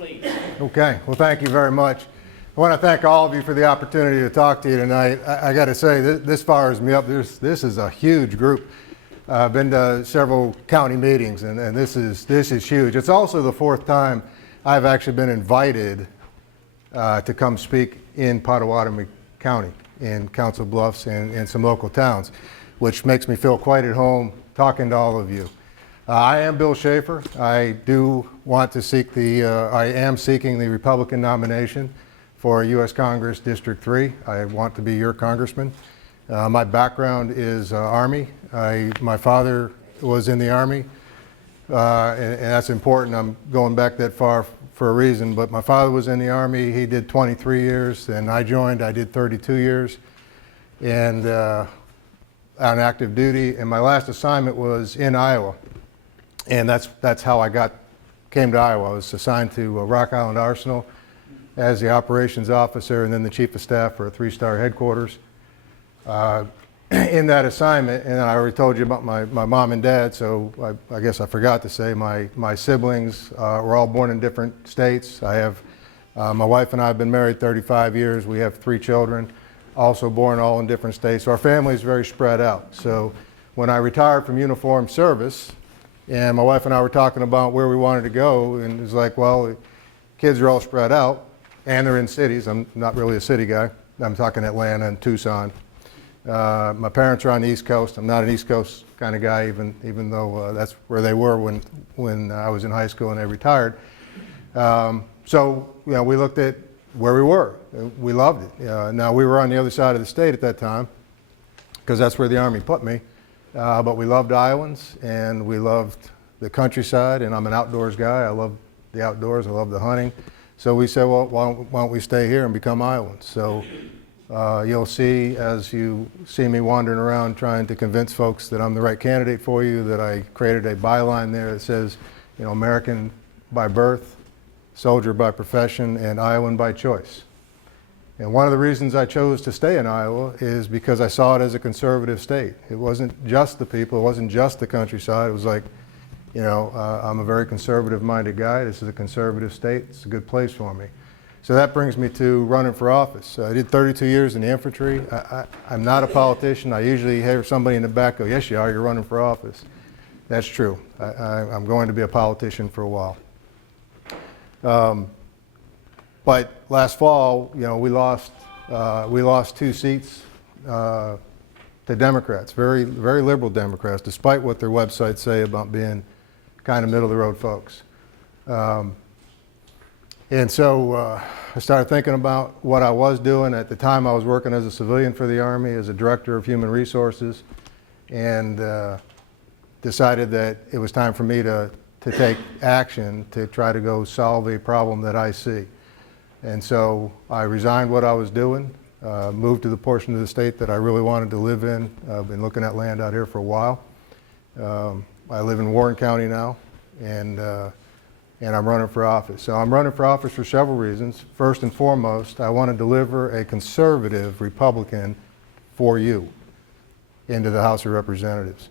please. Okay, well, thank you very much. I want to thank all of you for the opportunity to talk to you tonight. I got to say, this fires me up. This is a huge group. I've been to several county meetings, and this is huge. It's also the fourth time I've actually been invited to come speak in Pottawattamie County, in Council Bluffs, and in some local towns, which makes me feel quite at home talking to all of you. I am Bill Schafer. I am seeking the Republican nomination for U.S. Congress District 3. I want to be your congressman. My background is Army. My father was in the Army, and that's important. I'm going back that far for a reason, but my father was in the Army. He did 23 years, and I joined. I did 32 years, and on active duty, and my last assignment was in Iowa. And that's how I came to Iowa. I was assigned to Rock Island Arsenal as the operations officer and then the chief of staff for a 3-star headquarters. In that assignment, and I already told you about my mom and dad, so I guess I forgot to say my siblings were all born in different states. I have, my wife and I have been married 35 years. We have 3 children, also born all in different states. So our family is very spread out. So when I retired from uniformed service, and my wife and I were talking about where we wanted to go, and it was like, well, the kids are all spread out, and they're in cities. I'm not really a city guy. I'm talking Atlanta and Tucson. My parents are on the East Coast. I'm not an East Coast kind of guy, even though that's where they were when I was in high school and they retired. So we looked at where we were. We loved it. Now we were on the other side of the state at that time, because that's where the Army put me. But we loved Iowans, and we loved the countryside, and I'm an outdoors guy. I love the outdoors. I love the hunting. So we said, well, why don't we stay here and become Iowans? So you'll see, as you see me wandering around trying to convince folks that I'm the right candidate for you, that I created a byline there that says, American by birth, soldier by profession, and Iowan by choice. And one of the reasons I chose to stay in Iowa is because I saw it as a conservative state. It wasn't just the people, it wasn't just the countryside. It was like, I'm a very conservative-minded guy. This is a conservative state. It's a good place for me. So that brings me to running for office. I did 32 years in the infantry. I'm not a politician. I usually hear somebody in the back go, yes, you are, you're running for office. That's true. I'm going to be a politician for a while. But last fall, we lost 2 seats to Democrats, very, very liberal Democrats, despite what their websites say about being kind of middle-of-the-road folks. And so I started thinking about what I was doing. At the time, I was working as a civilian for the Army, as a director of human resources, and decided that it was time for me to take action to try to go solve a problem that I see. And so I resigned what I was doing, moved to the portion of the state that I really wanted to live in. I've been looking at land out here for a while. I live in Warren County now, and I'm running for office. So I'm running for office for several reasons. First and foremost, I want to deliver a conservative Republican for you into the House of Representatives.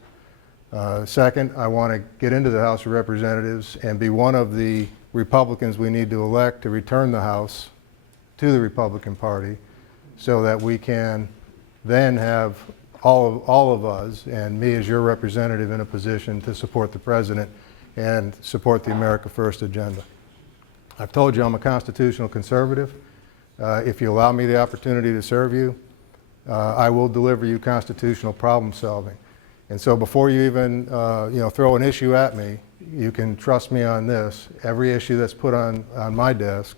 Second, I want to get into the House of Representatives and be one of the Republicans we need to elect to return the House to the Republican Party, so that we can then have all of us, and me as your representative, in a position to support the President and support the America First agenda. I've told you I'm a constitutional conservative. If you allow me the opportunity to serve you, I will deliver you constitutional problem solving. And so before you even throw an issue at me, you can trust me on this. Every issue that's put on my desk,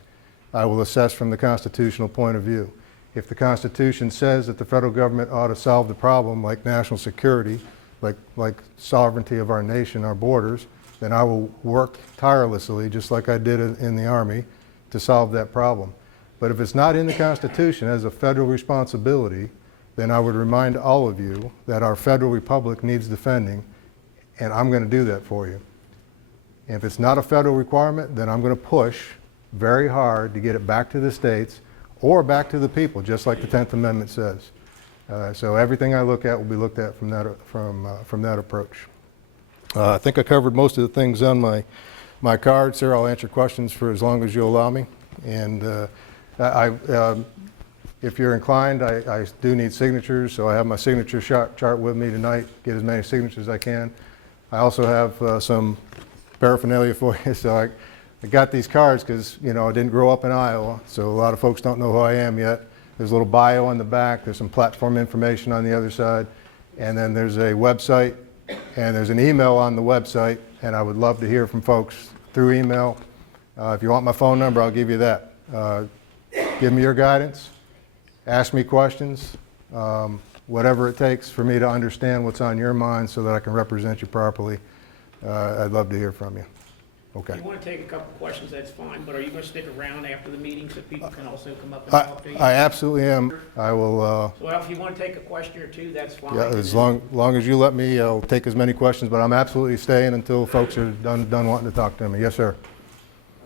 I will assess from the constitutional point of view. If the Constitution says that the federal government ought to solve the problem, like national security, like sovereignty of our nation, our borders, then I will work tirelessly, just like I did in the Army, to solve that problem. But if it's not in the Constitution as a federal responsibility, then I would remind all of you that our federal republic needs defending, and I'm going to do that for you. And if it's not a federal requirement, then I'm going to push very hard to get it back to the states or back to the people, just like the 10th Amendment says. So everything I look at will be looked at from that approach. I think I covered most of the things on my my card, sir. I'll answer questions for as long as you allow me. And if you're inclined, I do need signatures, so I have my signature chart with me tonight. Get as many signatures as I can. I also have some paraphernalia for you. So I got these cards because, you know, I didn't grow up in Iowa, so a lot of folks don't know who I am yet. There's a little bio on the back. There's some platform information on the other side. And then there's a website, and there's an email on the website, and I would love to hear from folks through email. If you want my phone number, I'll give you that. Give me your guidance. Ask me questions. Whatever it takes for me to understand what's on your mind so that I can represent you properly. I'd love to hear from you. Okay. If you want to take a couple questions, that's fine, but are you going to stick around after the meeting so people can also come up and talk to you? I absolutely am. I will. Well, if you want to take a question or two, that's fine. Yeah, as long as you let me, I'll take as many questions, but I'm absolutely staying until folks are done wanting to talk to me. Yes, sir.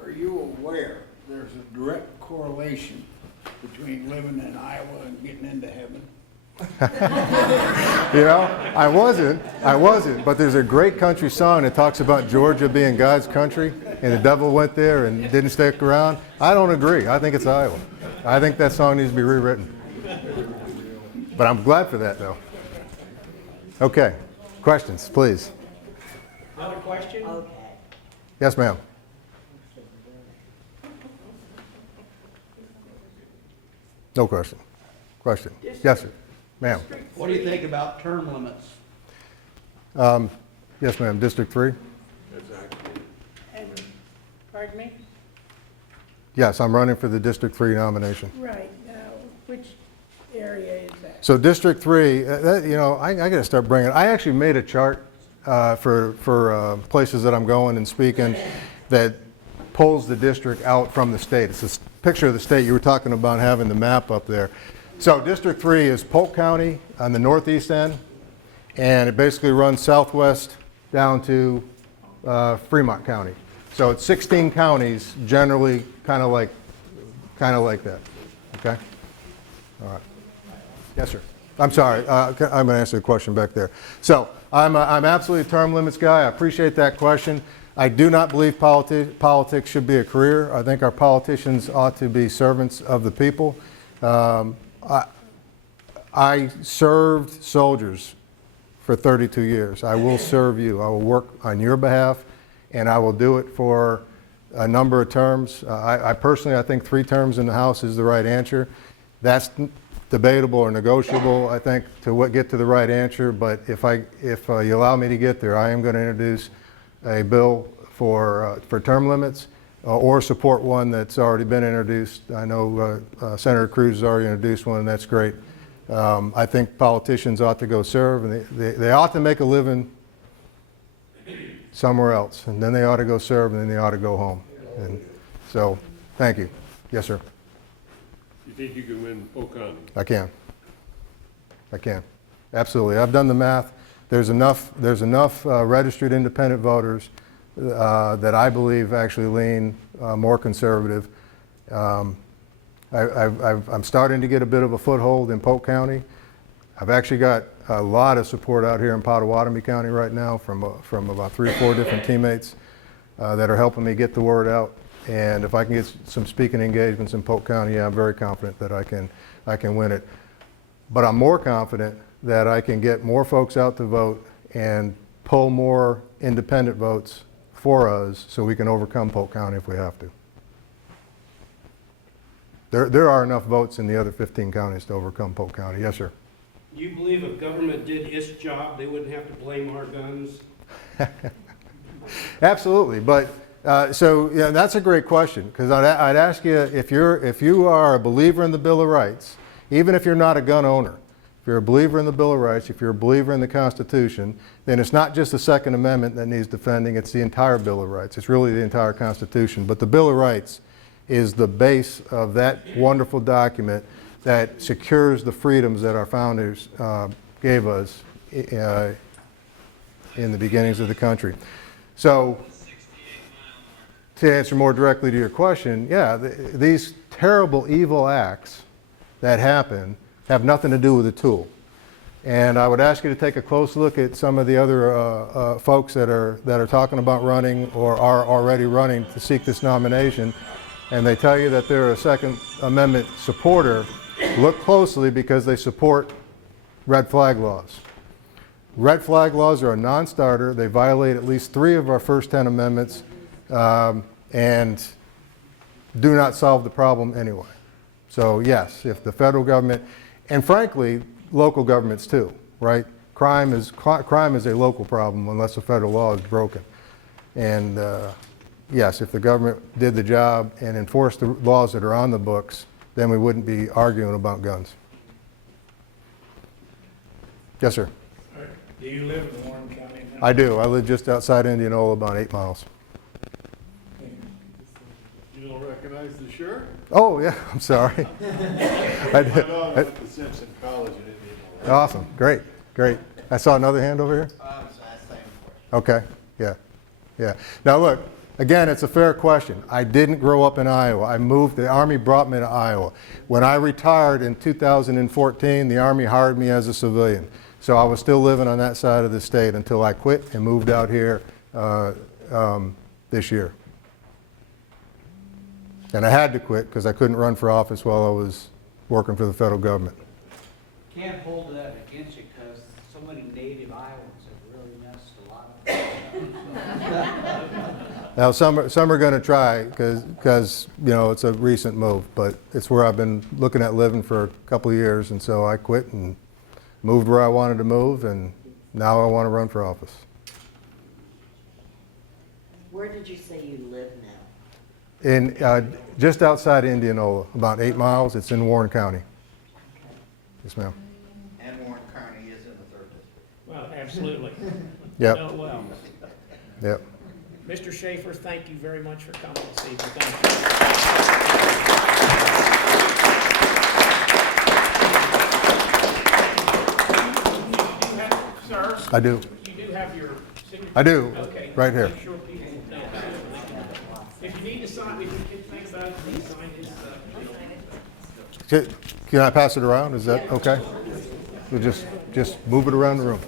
Are you aware there's a direct correlation between living in Iowa and getting into heaven? You know, I wasn't, but there's a great country song that talks about Georgia being God's country, and the devil went there and didn't stick around. I don't agree. I think it's Iowa. I think that song needs to be rewritten. But I'm glad for that, though. Okay. Questions, please. Another question? Okay. Yes, ma'am. No question. Question. Yes, sir. Ma'am. What do you think about term limits? Yes, ma'am. District 3? And, pardon me? Yes, I'm running for the District 3 nomination. Right, now, which area is that? So District 3, you know, I got to start bringing, I actually made a chart for places that I'm going and speaking that pulls the district out from the state. It's a picture of the state. You were talking about having the map up there. So District 3 is Polk County on the northeast end, and it basically runs southwest down to Fremont County. So it's 16 counties, generally kind of like that. Okay? All right. Yes, sir. I'm sorry. I'm going to answer the question back there. So I'm absolutely a term limits guy. I appreciate that question. I do not believe politics should be a career. I think our politicians ought to be servants of the people. I served soldiers for 32 years. I will serve you. I will work on your behalf, and I will do it for a number of terms. I personally, I think 3 terms in the House is the right answer. That's debatable or negotiable, I think, to get to the right answer. But if you allow me to get there, I am going to introduce a bill for term limits or support one that's already been introduced. I know Senator Cruz has already introduced one, and that's great. I think politicians ought to go serve, and they ought to make a living somewhere else, and then they ought to go serve, and then they ought to go home. And so, thank you. Yes, sir. You think you can win Polk County? I can. Absolutely. I've done the math. There's enough registered independent voters that I believe actually lean more conservative. I'm starting to get a bit of a foothold in Polk County. I've actually got a lot of support out here in Pottawatomie County right now from about 3 or 4 different teammates that are helping me get the word out. And if I can get some speaking engagements in Polk County, yeah, I'm very confident that I can win it. But I'm more confident that I can get more folks out to vote and pull more independent votes for us so we can overcome Polk County if we have to. There are enough votes in the other 15 counties to overcome Polk County. Yes, sir. Do you believe if government did its job, they wouldn't have to blame our guns? Absolutely. But so yeah, that's a great question, because I'd ask you if you are a believer in the Bill of Rights, even if you're not a gun owner, if you're a believer in the Bill of Rights, if you're a believer in the Constitution, then it's not just the Second Amendment that needs defending, it's the entire Bill of Rights. It's really the entire Constitution. But the Bill of Rights is the base of that wonderful document that secures the freedoms that our founders gave us in the beginnings of the country. So, to answer more directly to your question, yeah, these terrible, evil acts that happen have nothing to do with the tool. And I would ask you to take a close look at some of the other folks that are talking about running or are already running to seek this nomination. And they tell you that they're a Second Amendment supporter. Look closely because they support red flag laws. Red flag laws are a non-starter. They violate at least 3 of our first 10 amendments and do not solve the problem anyway. So yes, if the federal government, and frankly, local governments too, right? Crime is a local problem unless the federal law is broken. And yes, if the government did the job and enforced the laws that are on the books, then we wouldn't be arguing about guns. Yes, sir. Do you live in Warren County now? I do. I live just outside Indianola, about 8 miles. You don't recognize the shirt? Oh, yeah, I'm sorry. My daughter went to Simpson College in Indiana. Awesome, great, great. I saw another hand over here. Okay, yeah. Now look, again, it's a fair question. I didn't grow up in Iowa. I moved, the Army brought me to Iowa. When I retired in 2014, the Army hired me as a civilian. So I was still living on that side of the state until I quit and moved out here this year. And I had to quit because I couldn't run for office while I was working for the federal government. Can't hold that against you because so many native Iowans have really messed a lot of Now some are going to try because you know it's a recent move, but it's where I've been looking at living for a couple of years, and so I quit and moved where I wanted to move, and now I want to run for office. Where did you say you live now? In just outside Indianola, about 8 miles. It's in Warren County. Yes, ma'am. And Warren County is in the 3rd district. Well, absolutely. Yep. Oh, well. Yep. Mr. Schafer, thank you very much for coming this evening. Thank you. Sir? I do. You do have your signature? I do. Okay. Right here. Make sure people know. If you need to sign, we can think about it, please sign this. Can I pass it around? Is that okay? We'll just move it around the room.